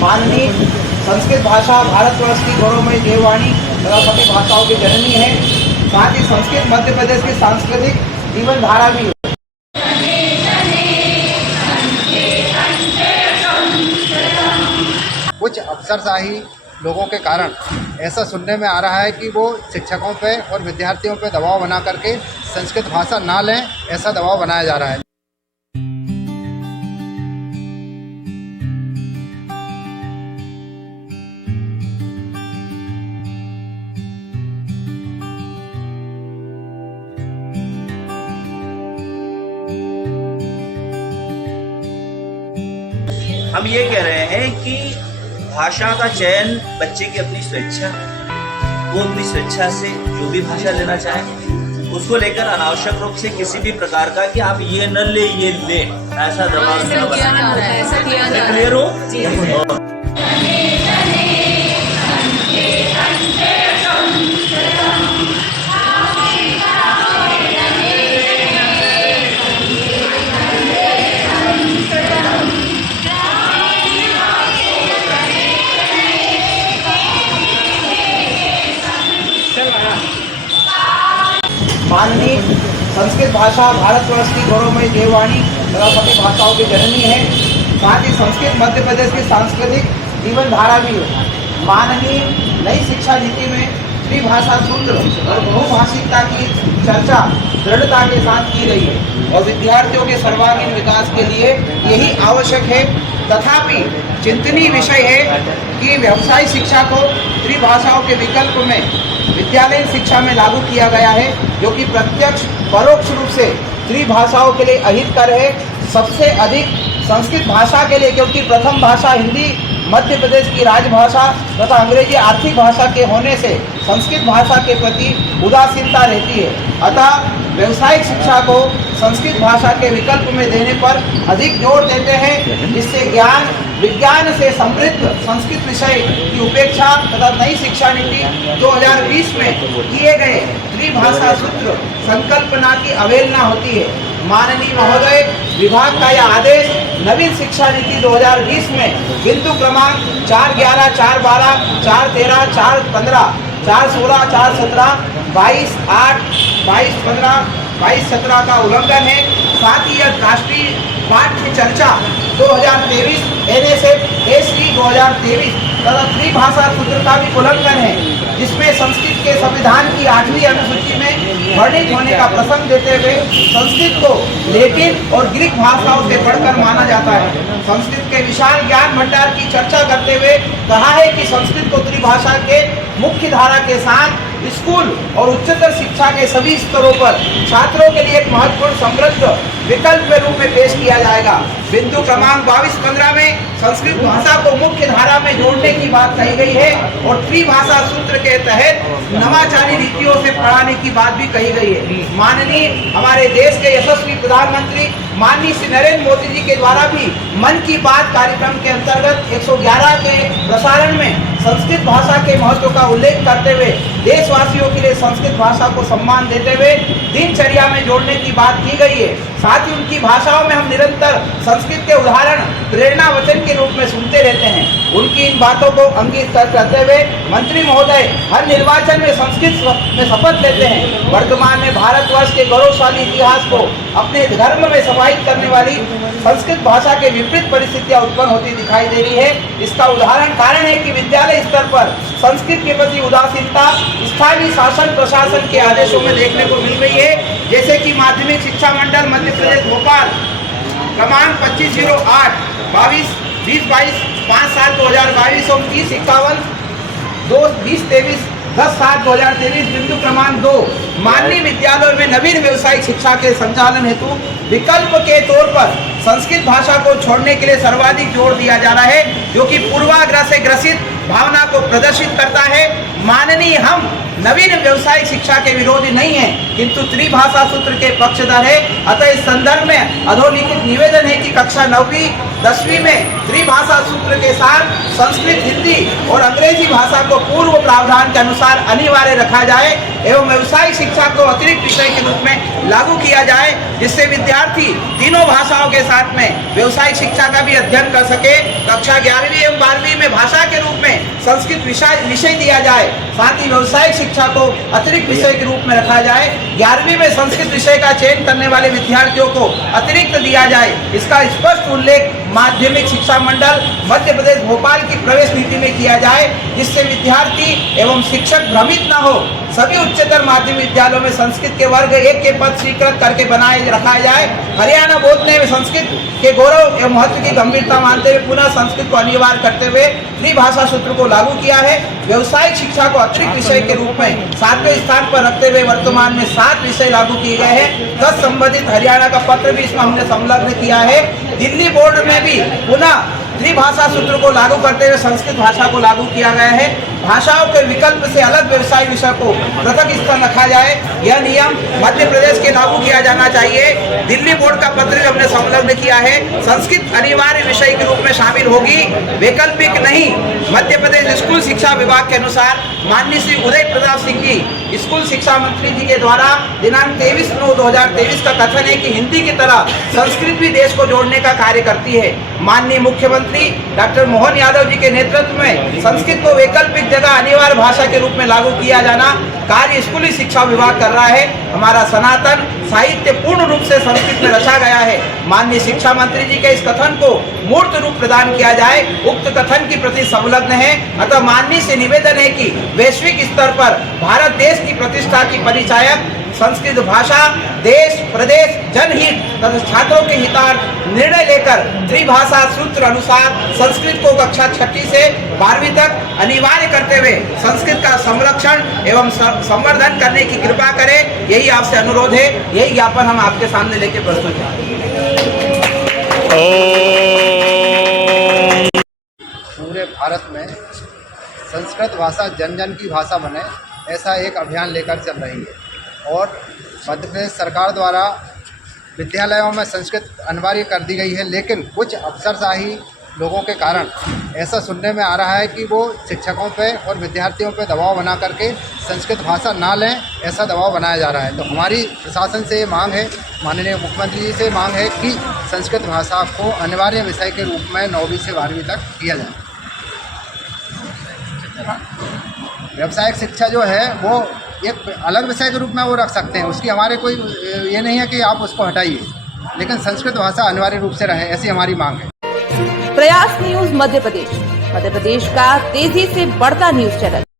माननीय संस्कृत भाषा भारतवर्ष की गौरवमयी देववाणी तथा सभी भाषाओं की जननी है। साथ ही संस्कृत मध्य प्रदेश की सांस्कृतिक जीवन धारा भी है। कुछ अफसरशाही लोगों के कारण ऐसा सुनने में आ रहा है कि वो शिक्षकों पे और विद्यार्थियों पे दबाव बना करके संस्कृत भाषा ना लें, ऐसा दबाव बनाया जा रहा है। हम ये कह रहे हैं कि भाषा का चयन बच्चे की अपनी स्वेच्छा, वो अपनी स्वेच्छा से जो भी भाषा लेना चाहे उसको लेकर अनावश्यक रूप से किसी भी प्रकार का कि आप ये न ले ये ले ऐसा दबाव न बनाएं। क्लियर हो? माननीय संस्कृत भाषा भारतवर्ष की गौरवमयी देववाणी तथा सभी भाषाओं की जननी है। साथ ही संस्कृत मध्य प्रदेश की सांस्कृतिक जीवन धारा भी है। माननीय नई शिक्षा नीति में त्रिभाषा सूत्र और बहुभाषिकता की चर्चा दृढ़ता के साथ की गई है और विद्यार्थियों के सर्वांगीण विकास के लिए यही आवश्यक है। तथापि चिंतनीय विषय है कि व्यावसायिक शिक्षा को त्रिभाषाओं के विकल्प में विद्यालय शिक्षा में लागू किया गया है, जो कि प्रत्यक्ष परोक्ष रूप से त्रिभाषाओं के लिए अहितकर है। सबसे अधिक संस्कृत भाषा के लिए, क्योंकि प्रथम भाषा हिंदी मध्य प्रदेश की राजभाषा तथा अंग्रेजी आर्थिक भाषा के होने से संस्कृत भाषा के प्रति उदासीनता रहती है। अतः व्यावसायिक शिक्षा को संस्कृत भाषा के विकल्प में देने पर अधिक जोर देते हैं, जिससे ज्ञान विज्ञान से समृद्ध संस्कृत विषय की उपेक्षा तथा नई शिक्षा नीति 2020 में किए गए त्रिभाषा सूत्र संकल्पना की अवहेलना होती है। माननीय महोदय, विभाग का यह आदेश नवीन शिक्षा नीति 2020 में बिंदु क्रमांक 411, 412, 413, 415, 416, 417, 22/8, 22/15, 22/17 का उल्लंघन है। साथ ही यह राष्ट्रीय पाठ्य चर्चा 2023 NSF ST 2023 तथा त्रिभाषा सूत्र का भी उल्लंघन है, जिसमें संस्कृत के संविधान की 8वीं अनुसूची में वर्णित होने का प्रसंग देते हुए संस्कृत को लैटिन और ग्रीक भाषाओं से बढ़कर माना जाता है। संस्कृत के विशाल ज्ञान भंडार की चर्चा करते हुए कहा है कि संस्कृत को त्रिभाषा के मुख्य धारा के साथ स्कूल और उच्चतर शिक्षा के सभी स्तरों पर छात्रों के लिए एक महत्वपूर्ण समृद्ध विकल्प के रूप में पेश किया जाएगा। बिंदु क्रमांक 22/15 में संस्कृत भाषा को मुख्य धारा में जोड़ने की बात कही गई है और त्रिभाषा सूत्र के तहत नवाचारी रीतियों से पढ़ाने की बात भी कही गई है। माननीय हमारे देश के यशस्वी प्रधानमंत्री माननीय श्री नरेंद्र मोदी जी के द्वारा भी मन की बात कार्यक्रम के अंतर्गत 111 के प्रसारण में संस्कृत भाषा के महत्व का उल्लेख करते हुए देशवासियों के लिए संस्कृत भाषा को सम्मान देते हुए दिनचर्या में जोड़ने की बात की गई है। साथ ही उनकी भाषाओं में हम निरंतर संस्कृत के उदाहरण प्रेरणा वचन के रूप में सुनते रहते हैं। उनकी इन बातों को अंगीकार करते हुए मंत्री महोदय हर निर्वाचन में संस्कृत में शपथ लेते हैं। वर्तमान में भारतवर्ष के गौरवशाली इतिहास को अपने धर्म में समाहित करने वाली संस्कृत भाषा के विपरीत परिस्थितियां उत्पन्न होती दिखाई दे रही है। इसका उदाहरण कारण है कि विद्यालय स्तर पर संस्कृत के प्रति उदासीनता स्थानीय शासन प्रशासन के आदेशों में देखने को मिल रही है। जैसे कि माध्यमिक शिक्षा मंडल मध्य प्रदेश भोपाल क्रमांक 2508 22 2022 5/7/2022 2951 2023 10/7/2023 बिंदु क्रमांक 2 माननीय विद्यालयों में नवीन व्यवसायिक शिक्षा के संचालन हेतु विकल्प के तौर पर संस्कृत भाषा को छोड़ने के लिए सर्वाधिक जोर दिया जा रहा है, जो कि पूर्वाग्रह से ग्रसित भावना को प्रदर्शित करता है। माननीय हम नवीन व्यावसायिक शिक्षा के विरोधी नहीं है, किंतु त्रिभाषा सूत्र के पक्षधर है। अतः इस संदर्भ में अधोलिखित निवेदन है कि कक्षा 9वीं 10वीं में त्रिभाषा सूत्र के साथ संस्कृत, हिंदी और अंग्रेजी भाषा को पूर्व प्रावधान के अनुसार अनिवार्य रखा जाए एवं व्यावसायिक शिक्षा को अतिरिक्त विषय के रूप में लागू किया जाए, जिससे विद्यार्थी तीनों भाषाओं के साथ में व्यावसायिक शिक्षा का भी अध्ययन कर सके। कक्षा 11वीं एवं 12वीं में भाषा के रूप में संस्कृत विषय दिया जाए, साथ ही व्यावसायिक शिक्षा को अतिरिक्त विषय के रूप में रखा जाए। 11वीं में संस्कृत विषय का चयन करने वाले विद्यार्थियों को अतिरिक्त दिया जाए। इसका स्पष्ट उल्लेख माध्यमिक शिक्षा मंडल मध्य प्रदेश भोपाल की प्रवेश नीति में किया जाए, जिससे विद्यार्थी एवं शिक्षक भ्रमित न हो। सभी उच्चतर माध्यमिक विद्यालयों में संस्कृत के वर्ग 1 के पद स्वीकृत करके बनाए रखा जाए। हरियाणा बोर्ड ने संस्कृत के गौरव एवं महत्व की गंभीरता मानते हुए पुनः संस्कृत को अनिवार्य करते हुए त्रिभाषा सूत्र को लागू किया है। व्यावसायिक शिक्षा को अतिरिक्त विषय के रूप में 7वें स्थान पर रखते हुए वर्तमान में 7 विषय लागू किए गए हैं। तत् संबंधित हरियाणा का पत्र भी इसमें हमने संलग्न किया है। दिल्ली बोर्ड में भी पुनः त्रिभाषा सूत्र को लागू करते हुए संस्कृत भाषा को लागू किया गया है। भाषाओं के विकल्प से अलग व्यवसाय विषय को पृथक स्थान रखा जाए, यह नियम मध्य प्रदेश के लागू किया जाना चाहिए। दिल्ली बोर्ड का पत्र भी हमने संलग्न किया है। संस्कृत अनिवार्य विषय के रूप में शामिल होगी, वैकल्पिक नहीं। मध्य प्रदेश स्कूल शिक्षा विभाग के अनुसार माननीय श्री उदय प्रताप सिंह जी स्कूल शिक्षा मंत्री जी के द्वारा दिनांक 23/9/2023 का कथन है कि हिंदी की तरह संस्कृत भी देश को जोड़ने का कार्य करती है। माननीय मुख्यमंत्री डॉक्टर मोहन यादव जी के नेतृत्व में संस्कृत को वैकल्पिक जगह अनिवार्य भाषा के रूप में लागू किया जाना कार्य स्कूली शिक्षा विभाग कर रहा है। हमारा सनातन साहित्य पूर्ण रूप से संस्कृत में रचा गया है। माननीय शिक्षा मंत्री जी के इस कथन को मूर्त रूप प्रदान किया जाए, उक्त कथन की प्रति संलग्न है। अतः माननीय से निवेदन है कि वैश्विक स्तर पर भारत देश की प्रतिष्ठा की परिचायक संस्कृत भाषा देश, प्रदेश, जनहित तथा छात्रों के हितार्थ निर्णय लेकर त्रिभाषा सूत्र अनुसार संस्कृत को कक्षा 6वीं से 12वीं तक अनिवार्य करते हुए संस्कृत का संरक्षण एवं संवर्धन करने की कृपा करे। यही आपसे अनुरोध है। यही ज्ञापन हम आपके सामने लेके प्रस्तुत हैं। पूरे भारत में संस्कृत भाषा जन जन की भाषा बने, ऐसा एक अभियान लेकर चल रही है और मध्य प्रदेश सरकार द्वारा विद्यालयों में संस्कृत अनिवार्य कर दी गई है। लेकिन कुछ अफसरशाही लोगों के कारण ऐसा सुनने में आ रहा है कि वो शिक्षकों पे और विद्यार्थियों पे दबाव बना करके संस्कृत भाषा ना लें, ऐसा दबाव बनाया जा रहा है। तो हमारी प्रशासन से ये मांग है, माननीय मुख्यमंत्री जी से मांग है कि संस्कृत भाषा को अनिवार्य विषय के रूप में 9वीं से 12वीं तक किया जाए। व्यावसायिक शिक्षा जो है वो एक अलग विषय के रूप में वो रख सकते हैं, उसकी हमारे कोई ये नहीं है कि आप उसको हटाइए, लेकिन संस्कृत भाषा अनिवार्य रूप से रहे, ऐसी हमारी मांग है। प्रयास न्यूज मध्य प्रदेश का तेजी से बढ़ता न्यूज चैनल।